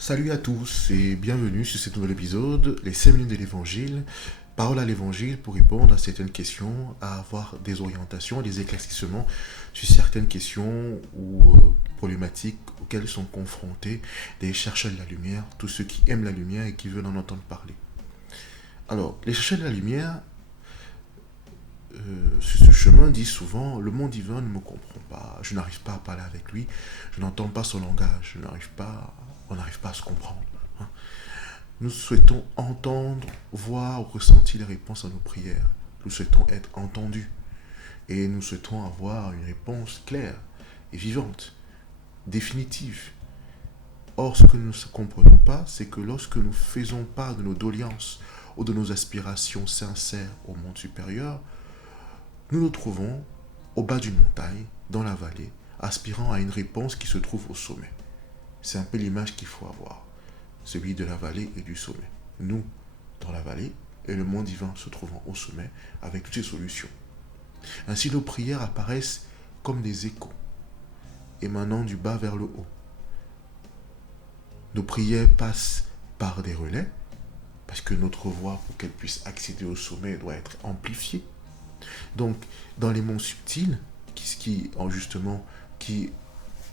Salut à tous et bienvenue sur ce nouvel épisode, les 5 minutes de l'évangile. Parole à l'évangile pour répondre à certaines questions, à avoir des orientations, des éclaircissements sur certaines questions ou problématiques auxquelles sont confrontés des chercheurs de la lumière, tous ceux qui aiment la lumière et qui veulent en entendre parler. Alors, les chercheurs de la lumière, sur ce chemin, disent souvent, le monde divin ne me comprend pas, je n'arrive pas à parler avec lui, je n'entends pas son langage, on n'arrive pas à se comprendre. Hein. Nous souhaitons entendre, voir ou ressentir les réponses à nos prières. Nous souhaitons être entendus et nous souhaitons avoir une réponse claire et vivante, définitive. Or, ce que nous ne comprenons pas, c'est que lorsque nous faisons part de nos doléances ou de nos aspirations sincères au monde supérieur, nous nous trouvons au bas d'une montagne, dans la vallée, aspirant à une réponse qui se trouve au sommet. C'est un peu l'image qu'il faut avoir, celui de la vallée et du sommet. Nous, dans la vallée, et le monde divin se trouvant au sommet, avec toutes ses solutions. Ainsi, nos prières apparaissent comme des échos, émanant du bas vers le haut. Nos prières passent par des relais, parce que notre voix, pour qu'elle puisse accéder au sommet, doit être amplifiée. Donc, dans les mondes subtils, qui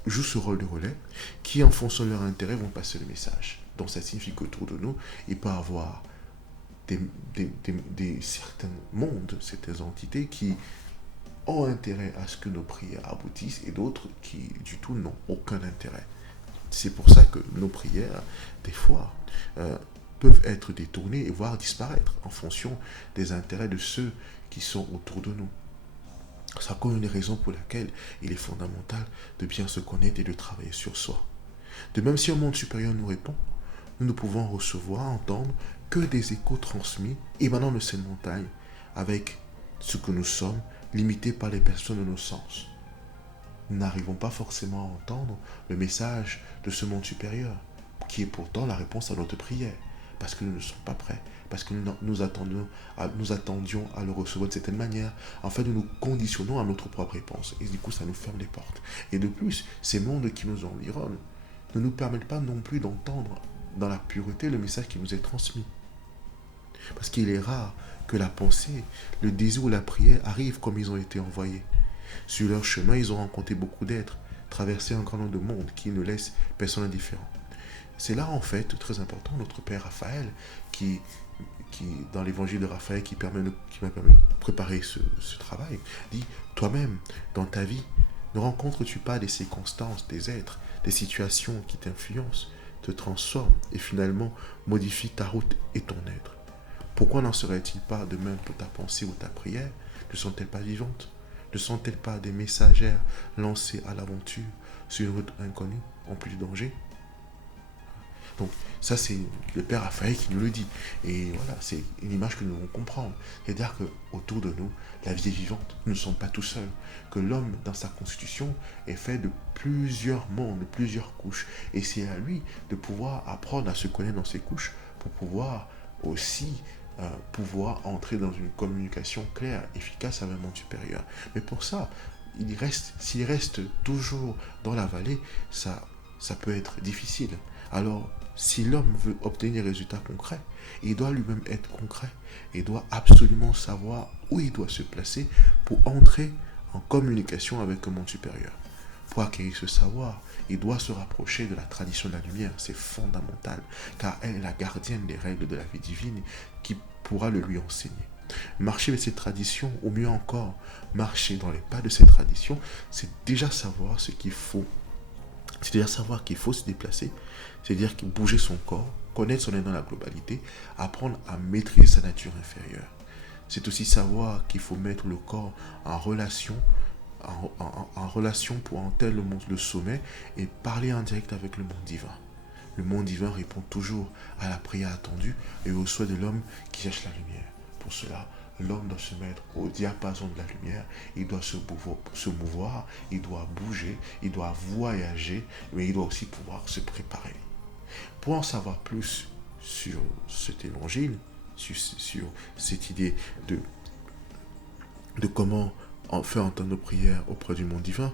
jouent ce rôle de relais, qui, en fonction de leur intérêt, vont passer le message. Donc, ça signifie qu'autour de nous, il peut y avoir certains mondes, certaines entités qui ont intérêt à ce que nos prières aboutissent et d'autres qui, du tout, n'ont aucun intérêt. C'est pour ça que nos prières, des fois, peuvent être détournées et voire disparaître en fonction des intérêts de ceux qui sont autour de nous. C'est encore une des raisons pour laquelle il est fondamental de bien se connaître et de travailler sur soi. De même, si un monde supérieur nous répond, nous ne pouvons recevoir, entendre que des échos transmis émanant de cette montagne, avec ce que nous sommes, limités par les personnes de nos sens. Nous n'arrivons pas forcément à entendre le message de ce monde supérieur, qui est pourtant la réponse à notre prière, parce que nous ne sommes pas prêts, parce que nous attendions à le recevoir de certaine manière. En fait, nous nous conditionnons à notre propre réponse, et du coup, ça nous ferme les portes. Et de plus, ces mondes qui nous environnent ne nous permettent pas non plus d'entendre dans la pureté le message qui nous est transmis. Parce qu'il est rare que la pensée, le désir ou la prière arrivent comme ils ont été envoyés. Sur leur chemin, ils ont rencontré beaucoup d'êtres, traversé un grand nombre de mondes qui ne laissent personne indifférent. C'est là, en fait, très important, notre Père Raphaël, qui dans l'évangile de Raphaël, qui m'a permis de préparer ce travail, dit, toi-même, dans ta vie, ne rencontres-tu pas des circonstances, des êtres, des situations qui t'influencent, te transforment et finalement modifient ta route et ton être? Pourquoi n'en serait-il pas de même pour ta pensée ou ta prière? Ne sont-elles pas vivantes? Ne sont-elles pas des messagères lancées à l'aventure sur une route inconnue, en plus de danger? Donc ça, c'est le Père Raphaël qui nous le dit. Et voilà, c'est une image que nous devons comprendre. C'est-à-dire qu'autour de nous, la vie est vivante. Nous ne sommes pas tout seuls. Que l'homme, dans sa constitution, est fait de plusieurs mondes, de plusieurs couches. Et c'est à lui de pouvoir apprendre à se connaître dans ces couches pour pouvoir aussi pouvoir entrer dans une communication claire, efficace avec un monde supérieur. Mais pour ça, s'il reste toujours dans la vallée, ça peut être difficile. Alors, si l'homme veut obtenir des résultats concrets, il doit lui-même être concret. Il doit absolument savoir où il doit se placer pour entrer en communication avec le monde supérieur. Pour acquérir ce savoir, il doit se rapprocher de la tradition de la lumière. C'est fondamental, car elle est la gardienne des règles de la vie divine qui pourra le lui enseigner. Marcher avec cette tradition, ou mieux encore, marcher dans les pas de cette tradition, c'est déjà savoir ce qu'il faut. C'est-à-dire savoir qu'il faut se déplacer, c'est-à-dire bouger son corps, connaître son être dans la globalité, apprendre à maîtriser sa nature inférieure. C'est aussi savoir qu'il faut mettre le corps en relation, en relation pour atteindre le sommet et parler en direct avec le monde divin. Le monde divin répond toujours à la prière attendue et au souhait de l'homme qui cherche la lumière. Pour cela, l'homme doit se mettre au diapason de la lumière, il doit se mouvoir, il doit bouger, il doit voyager, mais il doit aussi pouvoir se préparer. Pour en savoir plus sur cet évangile, sur cette idée de comment faire entendre nos prières auprès du monde divin,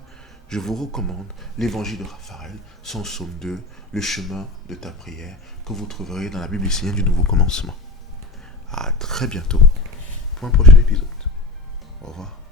je vous recommande l'Évangile de Raphaël, son psaume 2, le chemin de ta prière, que vous trouverez dans la Bible lycéenne du Nouveau Commencement. À très bientôt pour un prochain épisode. Au revoir.